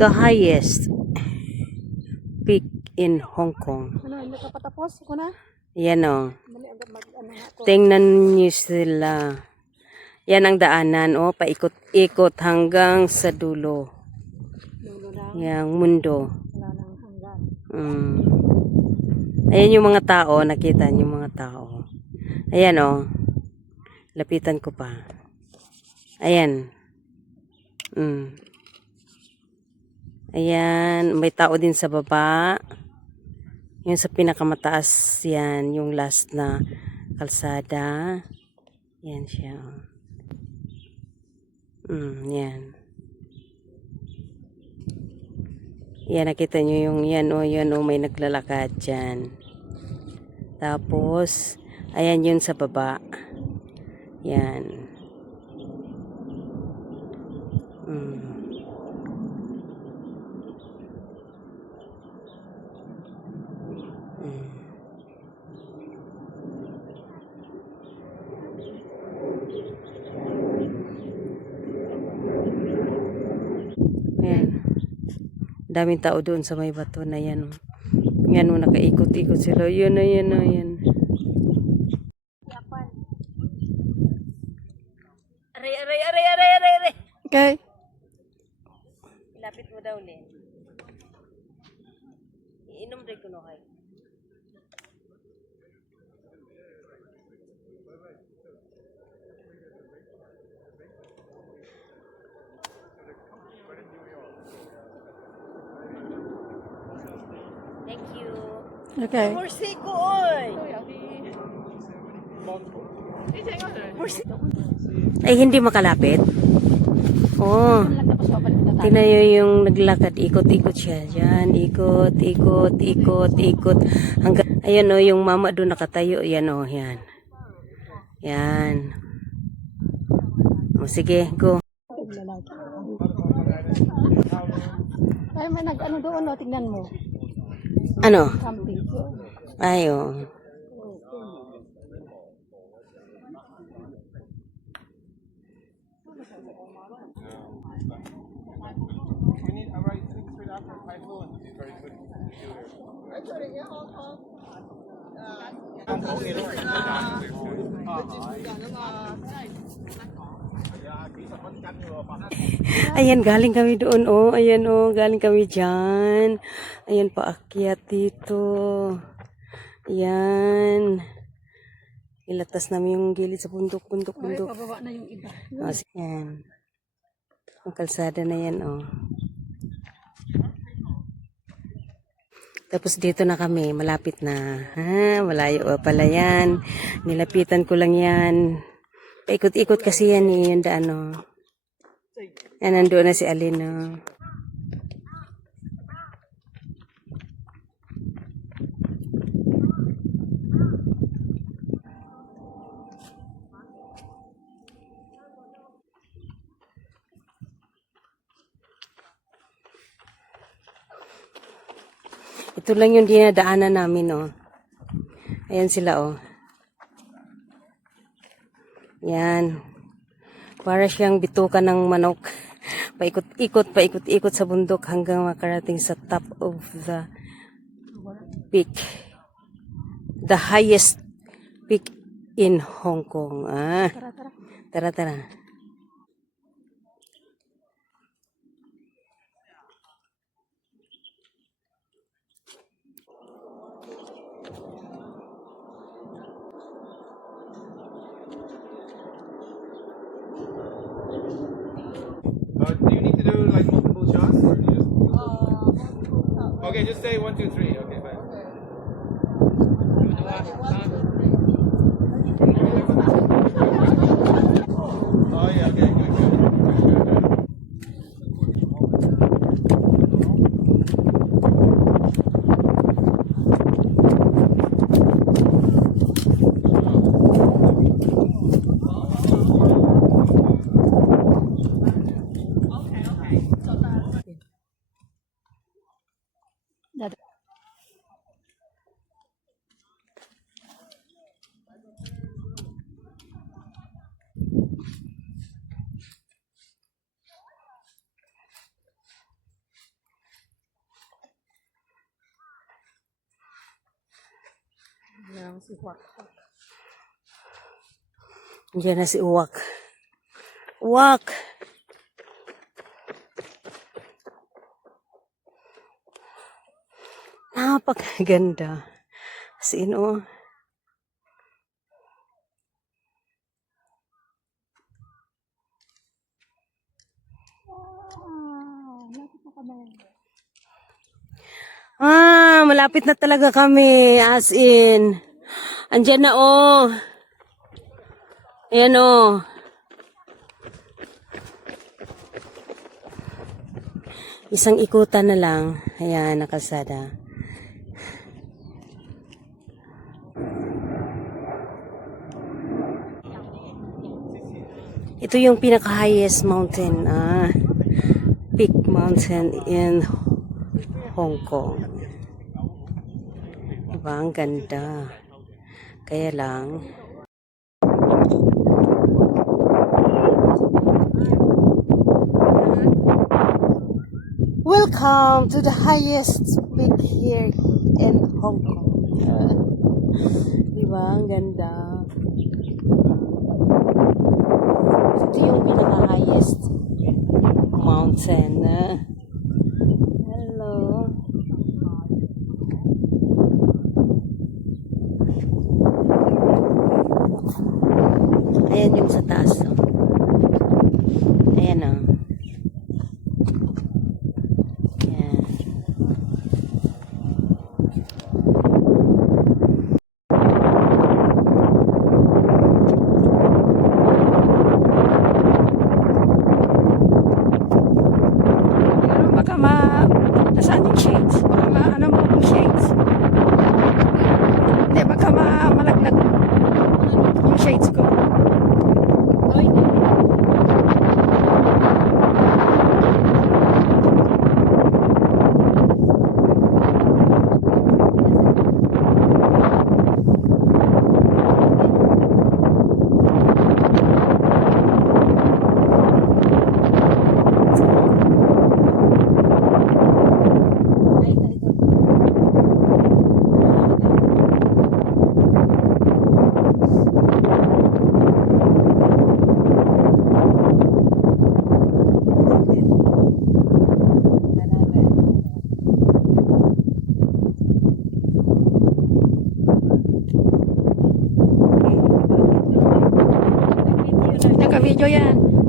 The highest peak in Hong Kong. Ano, hindi ka patapos ko na? Yan o. Mali agad ano ako. Tingnan niyo sila. Yan ang daanan o. Paikot-ikot hanggang sa dulo. Dulo lang. Yang mundo. Wala nang hanggan. Ayan yung mga tao. Nakita niyo yung mga tao. Ayan o. Lapitan ko pa. Ayan. Ayan. May tao din sa baba. Yung sa pinakamataas yan. Yung last na kalsada. Yan siya. Yan. Yan, nakita nyo yung yan o, may naglalakad dyan. Tapos, ayan yun sa baba. Yan. Ayan. Daming tao doon sa may bato na yan. Yan o, nakaikot-ikot sila. Yan na, yan na, yan. Aray, aray, aray, aray, aray, aray. Okay. Ilapit mo daw, Len. Iinom rin ko no kayo. Thank you. Okay. Mursi ko, oy! Ay, hindi makalapit? Oo. Tapos babalik na tayo. Tingnan nyo yung naglakad. Ikot-ikot siya. Yan, ikot, ikot, ikot, ikot. Hanggang, ayan o, yung mama doon nakatayo. Yan o, yan. Yan. O, sige, go. Ay, may nag-ano doon, no? Tingnan mo. Ano? Camping. Ay, o. We need a right thing straight after typhoon. He's very good computer. Ayan, galing kami doon, oh. Ayan, oh. Galing kami dyan. Ayan, paakyat dito. Ayan. Ilatas namin yung gilid sa bundok, bundok, Ay, bundok. pababa na yung iba. Oh, yan. Ang kalsada na yan, oh. Tapos dito na kami, malapit na. Ha, malayo pala yan. Nilapitan ko lang yan. Paikot-ikot kasi yan eh, yung daan, oh. Yan, nandoon na si Alin, oh. Ito lang yung dinadaanan namin, oh. Ayan sila, oh. Yan. Para siyang bituka ng manok. Paikot-ikot, paikot-ikot sa bundok hanggang makarating sa top of the peak. The highest peak in Hong Kong. Ah. Tara, tara. Tara, tara. Do you need to do like multiple shots or you just? Okay, just say 1, 2, 3. Okay, fine. Oh yeah, okay, good, good, good, good. Diyan na si Uwak. Uwak! Napakaganda. As in, oh. Malapit na talaga kami. As in. Andyan na, oh. Ayan, oh. Isang ikutan na lang. Ayan, nakasada. Ito yung pinaka-highest mountain, peak mountain in Hong Kong. Diba? Ang ganda. Kaya lang, welcome to the highest peak here in Hong Kong. Diba? Ang ganda. Ito yung pinaka-highest mountain. Hello. Ayan yung sa taas. Oh. Ayan, oh. Ayan. Baka nasaan yung shades? Baka ano mo yung shades? Hindi, baka malaglag yung shades ko. Naka-video yan.